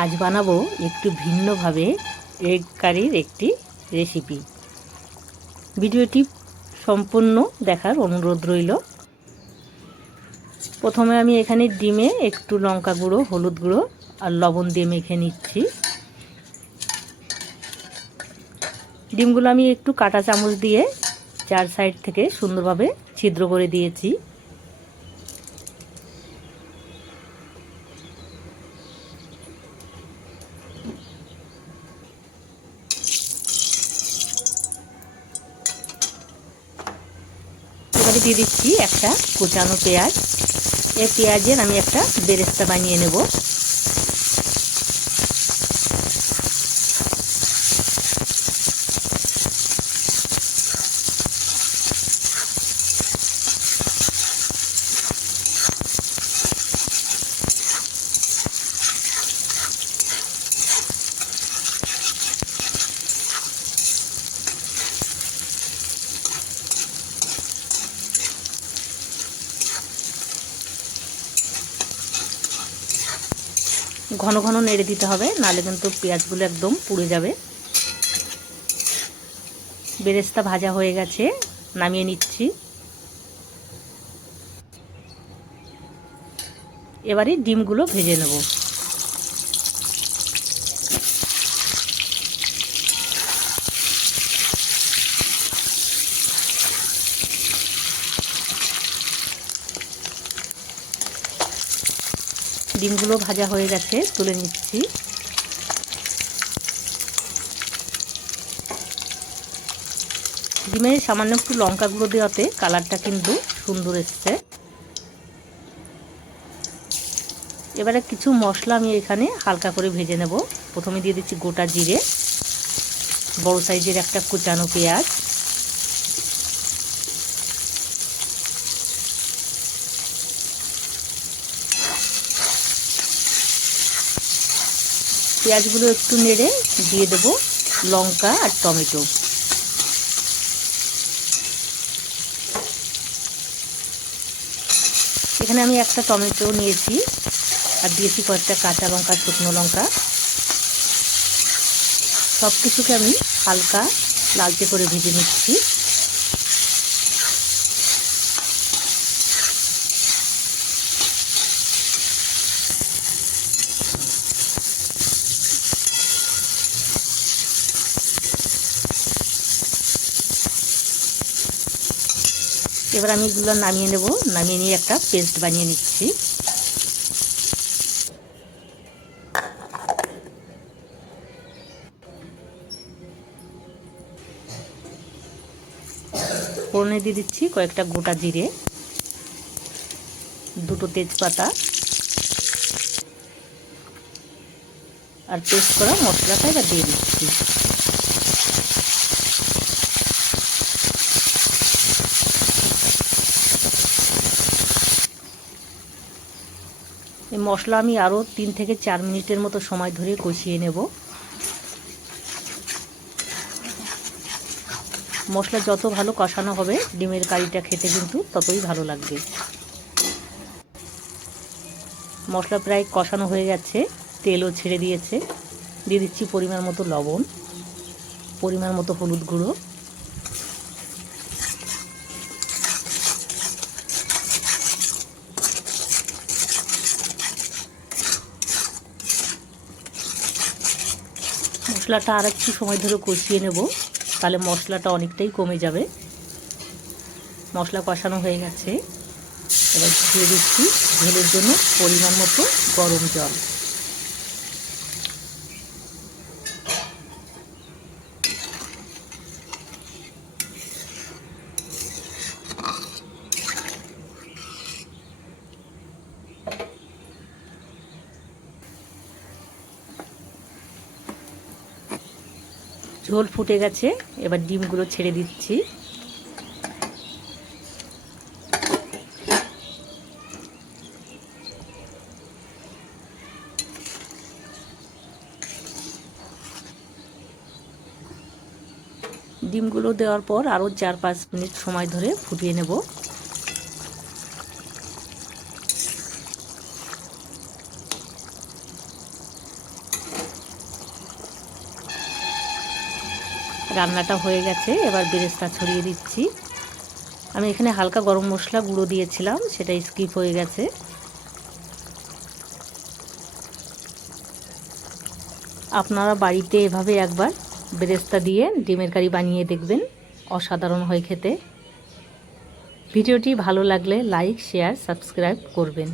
আজ বানাবো একটু ভিন্নভাবে এগ কারির একটি রেসিপি। ভিডিওটি সম্পূর্ণ দেখার অনুরোধ রইল। প্রথমে আমি এখানে ডিমে একটু লঙ্কা গুঁড়ো, হলুদ গুঁড়ো আর লবণ দিয়ে মেখে নিচ্ছি। ডিমগুলো আমি একটু কাঁটা চামচ দিয়ে চার সাইড থেকে সুন্দরভাবে ছিদ্র করে দিয়েছি। এবারে দিয়ে দিচ্ছি একটা কুচানো পেঁয়াজ। এই পেঁয়াজের আমি একটা বেরেস্তা বানিয়ে নেব। ঘন ঘন নেড়ে দিতে হবে, নাহলে কিন্তু পেঁয়াজগুলো একদম পুড়ে যাবে। বেরেস্তা ভাজা হয়ে গেছে, নামিয়ে নিচ্ছি। এবারে ডিমগুলো ভেজে নেব। ডিমগুলো ভাজা হয়ে গেছে, তুলে নিচ্ছি। ডিমে সামান্য একটু লঙ্কা গুঁড়ো দেওয়াতে কালারটা কিন্তু সুন্দর এসছে। এবারে কিছু মশলা আমি এখানে হালকা করে ভেজে নেব। প্রথমে দিয়ে দিচ্ছি গোটা জিরে, বড় সাইজের একটা কুচানো পেঁয়াজ, পেঁয়াজগুলো একটু নেড়ে দিয়ে দেব লঙ্কা আর টমেটো। এখানে আমি একটা টমেটো নিয়েছি আর দিয়েছি কয়েকটা কাঁচা লঙ্কা, শুকনো লঙ্কা। সব কিছুকে আমি হালকা লালচে করে ভেজে নিচ্ছি। এবার আমি এগুলো নামিয়ে নেব। নামিয়ে নিয়ে একটা পেস্ট বানিয়ে নিচ্ছি। ফোড়নে দিয়ে দিচ্ছি কয়েকটা গোটা জিরে, দুটো তেজপাতা আর পেস্ট করা মশলাটা এবার দিয়ে দিচ্ছি। এই মশলা আমি আরও 3 থেকে 4 মিনিটের মতো সময় ধরে কষিয়ে নেব। মশলা যত ভালো কষানো হবে ডিমের কারিটা খেতে কিন্তু ততই ভালো লাগবে। মশলা প্রায় কষানো হয়ে গেছে, তেলও ছেড়ে দিয়েছে। দিয়ে দিচ্ছি পরিমাণ মতো লবণ, পরিমাণ মতো হলুদ গুঁড়ো, মশলাটা আর একটু সময় ধরে কষিয়ে নেব, তাহলে মশলাটা অনেকটাই কমে যাবে। মশলা কষানো হয়ে গেছে। এবার দিয়ে দিচ্ছি ঝোলের জন্য পরিমাণ মতো গরম জল। ঝোল ফুটে গেছে, এবার ডিমগুলো ছেড়ে দিচ্ছি। ডিমগুলো দেওয়ার পর আরও 4-5 মিনিট সময় ধরে ফুটিয়ে নেব। রান্নাটা হয়ে গেছে, এবার বেরেস্তা ছড়িয়ে দিচ্ছি। আমি এখানে হালকা গরম মশলা গুঁড়ো দিয়েছিলাম, সেটা স্কিপ হয়ে গেছে। আপনারা বাড়িতে এভাবে একবার বেরেস্তা দিয়ে ডিমের কারি বানিয়ে দেখবেন, অসাধারণ হয় খেতে। ভিডিওটি ভালো লাগলে লাইক, শেয়ার, সাবস্ক্রাইব করবেন।